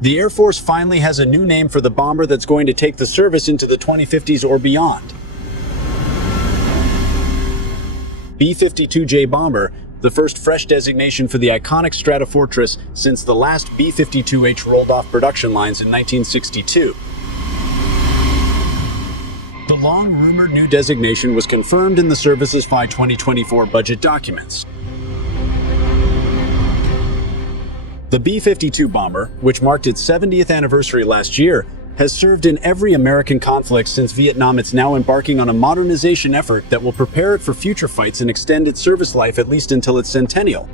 The Air Force finally has a new name for the bomber that's going to take the service into the 2050s or beyond. B-52J bomber, the first fresh designation for the iconic Stratofortress since the last B-52H rolled off production lines in 1962. The long-rumored new designation was confirmed in the service's FY 2024 budget documents. The B-52 bomber, which marked its 70th anniversary last year, has served in every American conflict since Vietnam. It's now embarking on a modernization effort that will prepare it for future fights and extend its service life at least until its centennial.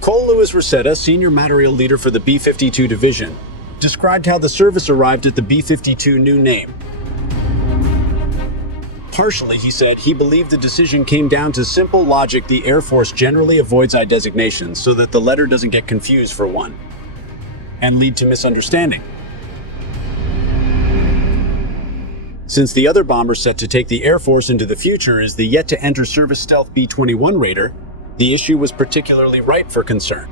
Cole Lewis-Rosetta, senior material leader for the B-52 division, described how the service arrived at the B-52 new name. Partially, he said, he believed the decision came down to simple logic. The Air Force generally avoids I designations so that the letter doesn't get confused for one, and lead to misunderstanding. Since the other bomber set to take the Air Force into the future is the yet-to-enter service stealth B-21 Raider, the issue was particularly ripe for concern.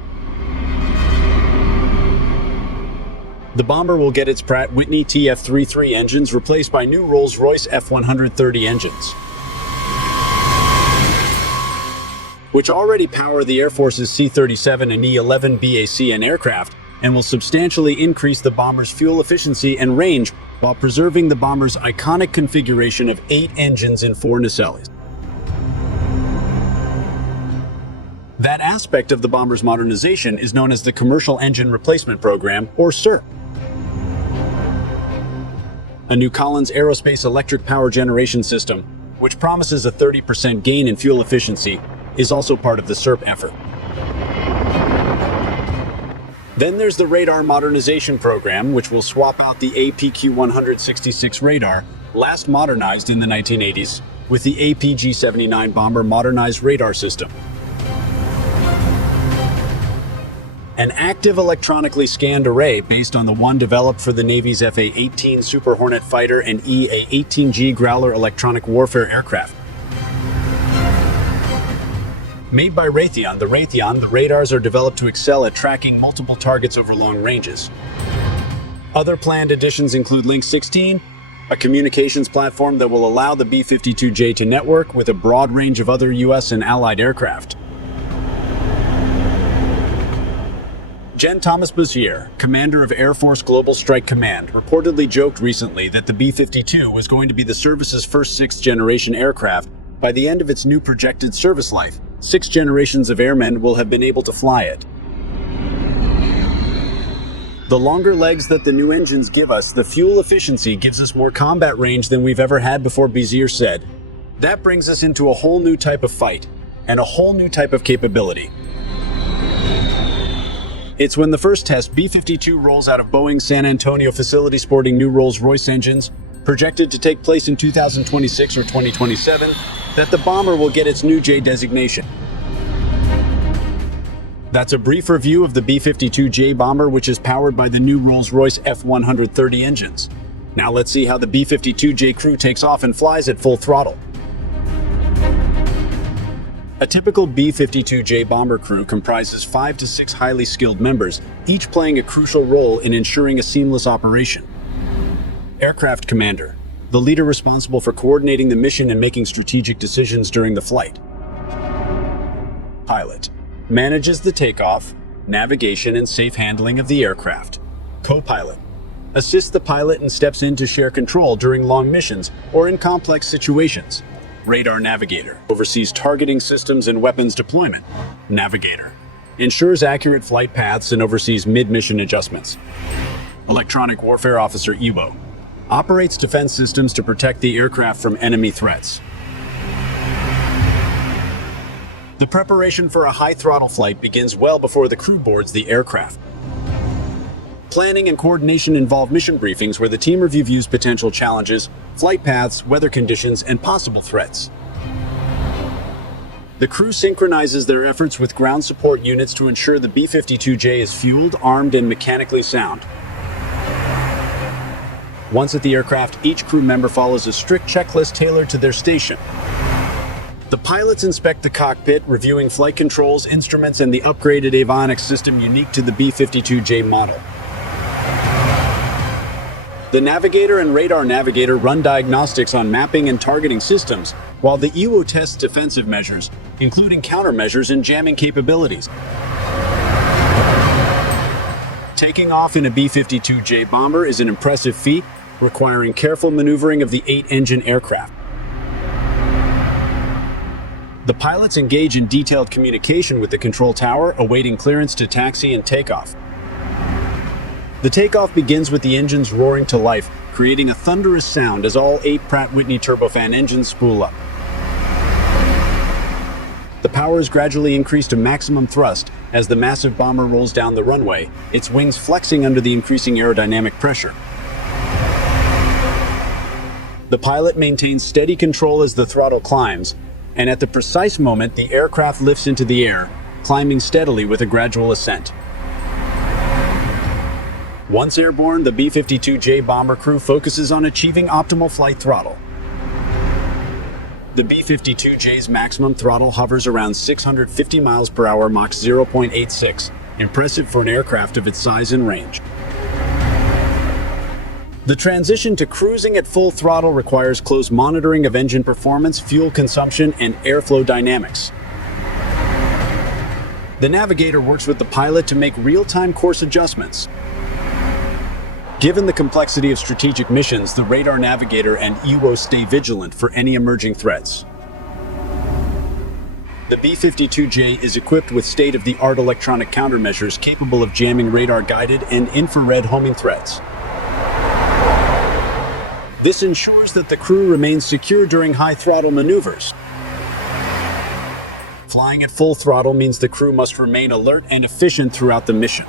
The bomber will get its Pratt & Whitney TF-33 engines replaced by new Rolls-Royce F-130 engines, which already power the Air Force's C-37 and E-11 BACN aircraft and will substantially increase the bomber's fuel efficiency and range while preserving the bomber's iconic configuration of 8 engines in 4 nacelles. That aspect of the bomber's modernization is known as the Commercial Engine Replacement Program, or CERP. A new Collins Aerospace electric power generation system, which promises a 30% gain in fuel efficiency, is also part of the CERP effort. Then there's the Radar Modernization Program, which will swap out the APQ-166 radar, last modernized in the 1980s, with the APG-79 bomber modernized radar system. An active electronically scanned array based on the one developed for the Navy's FA-18 Super Hornet fighter and EA-18G Growler electronic warfare aircraft. Made by Raytheon, the radars are developed to excel at tracking multiple targets over long ranges. Other planned additions include Link 16, a communications platform that will allow the B-52J to network with a broad range of other U.S. and Allied aircraft. Jen Thomas Bussier, commander of Air Force Global Strike Command, reportedly joked recently that the B-52 was going to be the service's first 6th-generation aircraft by the end of its new projected service life. 6 generations of airmen will have been able to fly it. The longer legs that the new engines give us, the fuel efficiency gives us more combat range than we've ever had before, Bussier said. That brings us into a whole new type of fight, and a whole new type of capability. It's when the first test B-52 rolls out of Boeing's San Antonio facility sporting new Rolls-Royce engines, projected to take place in 2026 or 2027, that the bomber will get its new J designation. That's a brief review of the B-52J bomber, which is powered by the new Rolls-Royce F-130 engines. Now let's see how the B-52J crew takes off and flies at full throttle. A typical B-52J bomber crew comprises 5 to 6 highly skilled members, each playing a crucial role in ensuring a seamless operation. Aircraft commander, the leader responsible for coordinating the mission and making strategic decisions during the flight. Pilot, manages the takeoff, navigation, and safe handling of the aircraft. Co-pilot, assists the pilot and steps in to share control during long missions or in complex situations. Radar navigator, oversees targeting systems and weapons deployment. Navigator, ensures accurate flight paths and oversees mid-mission adjustments. Electronic warfare officer EWO, operates defense systems to protect the aircraft from enemy threats. The preparation for a high-throttle flight begins well before the crew boards the aircraft. Planning and coordination involve mission briefings where the team reviews potential challenges, flight paths, weather conditions, and possible threats. The crew synchronizes their efforts with ground support units to ensure the B-52J is fueled, armed, and mechanically sound. Once at the aircraft, each crew member follows a strict checklist tailored to their station. The pilots inspect the cockpit, reviewing flight controls, instruments, and the upgraded avionics system unique to the B-52J model. The navigator and radar navigator run diagnostics on mapping and targeting systems, while the EWO tests defensive measures, including countermeasures and jamming capabilities. Taking off in a B-52J bomber is an impressive feat, requiring careful maneuvering of the 8-engine aircraft. The pilots engage in detailed communication with the control tower, awaiting clearance to taxi and takeoff. The takeoff begins with the engines roaring to life, creating a thunderous sound as all 8 Pratt & Whitney turbofan engines spool up. The power is gradually increased to maximum thrust as the massive bomber rolls down the runway, its wings flexing under the increasing aerodynamic pressure. The pilot maintains steady control as the throttle climbs, and at the precise moment, the aircraft lifts into the air, climbing steadily with a gradual ascent. Once airborne, the B-52J bomber crew focuses on achieving optimal flight throttle. The B-52J's maximum throttle hovers around 650 miles per hour, Mach 0.86, impressive for an aircraft of its size and range. The transition to cruising at full throttle requires close monitoring of engine performance, fuel consumption, and airflow dynamics. The navigator works with the pilot to make real-time course adjustments. Given the complexity of strategic missions, the radar navigator and EWO stay vigilant for any emerging threats. The B-52J is equipped with state-of-the-art electronic countermeasures capable of jamming radar-guided and infrared homing threats. This ensures that the crew remains secure during high-throttle maneuvers. Flying at full throttle means the crew must remain alert and efficient throughout the mission.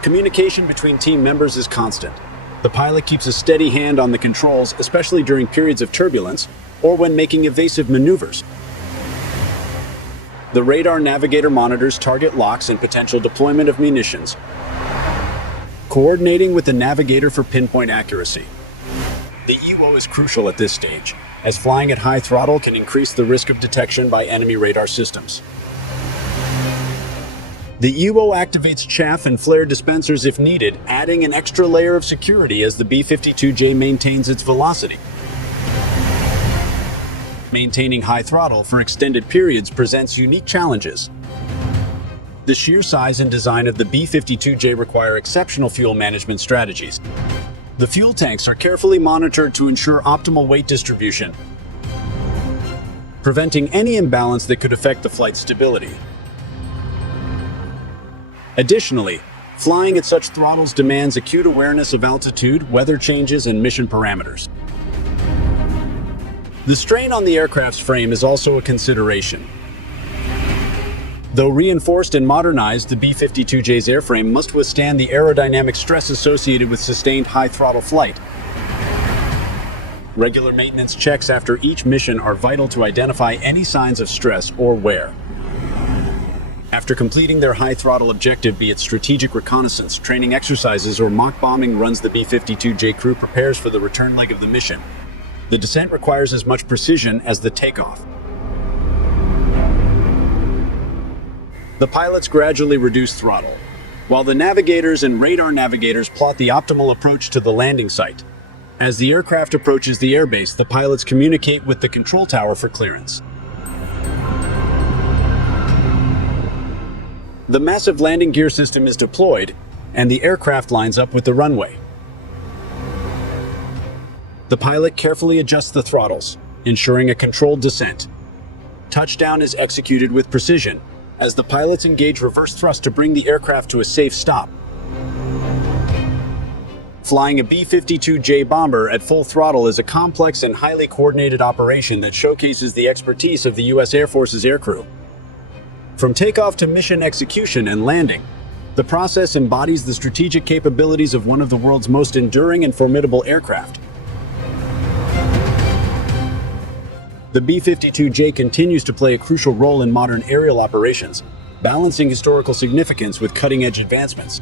Communication between team members is constant. The pilot keeps a steady hand on the controls, especially during periods of turbulence or when making evasive maneuvers. The radar navigator monitors target locks and potential deployment of munitions, coordinating with the navigator for pinpoint accuracy. The EWO is crucial at this stage, as flying at high throttle can increase the risk of detection by enemy radar systems. The EWO activates chaff and flare dispensers if needed, adding an extra layer of security as the B-52J maintains its velocity. Maintaining high throttle for extended periods presents unique challenges. The sheer size and design of the B-52J require exceptional fuel management strategies. The fuel tanks are carefully monitored to ensure optimal weight distribution, preventing any imbalance that could affect the flight stability. Additionally, flying at such throttles demands acute awareness of altitude, weather changes, and mission parameters. The strain on the aircraft's frame is also a consideration. Though reinforced and modernized, the B-52J's airframe must withstand the aerodynamic stress associated with sustained high-throttle flight. Regular maintenance checks after each mission are vital to identify any signs of stress or wear. After completing their high-throttle objective, be it strategic reconnaissance, training exercises, or mock bombing runs, the B-52J crew prepares for the return leg of the mission. The descent requires as much precision as the takeoff. The pilots gradually reduce throttle, while the navigators and radar navigators plot the optimal approach to the landing site. As the aircraft approaches the airbase, the pilots communicate with the control tower for clearance. The massive landing gear system is deployed, and the aircraft lines up with the runway. The pilot carefully adjusts the throttles, ensuring a controlled descent. Touchdown is executed with precision, as the pilots engage reverse thrust to bring the aircraft to a safe stop. Flying a B-52J bomber at full throttle is a complex and highly coordinated operation that showcases the expertise of the U.S. Air Force's aircrew. From takeoff to mission execution and landing, the process embodies the strategic capabilities of one of the world's most enduring and formidable aircraft. The B-52J continues to play a crucial role in modern aerial operations, balancing historical significance with cutting-edge advancements.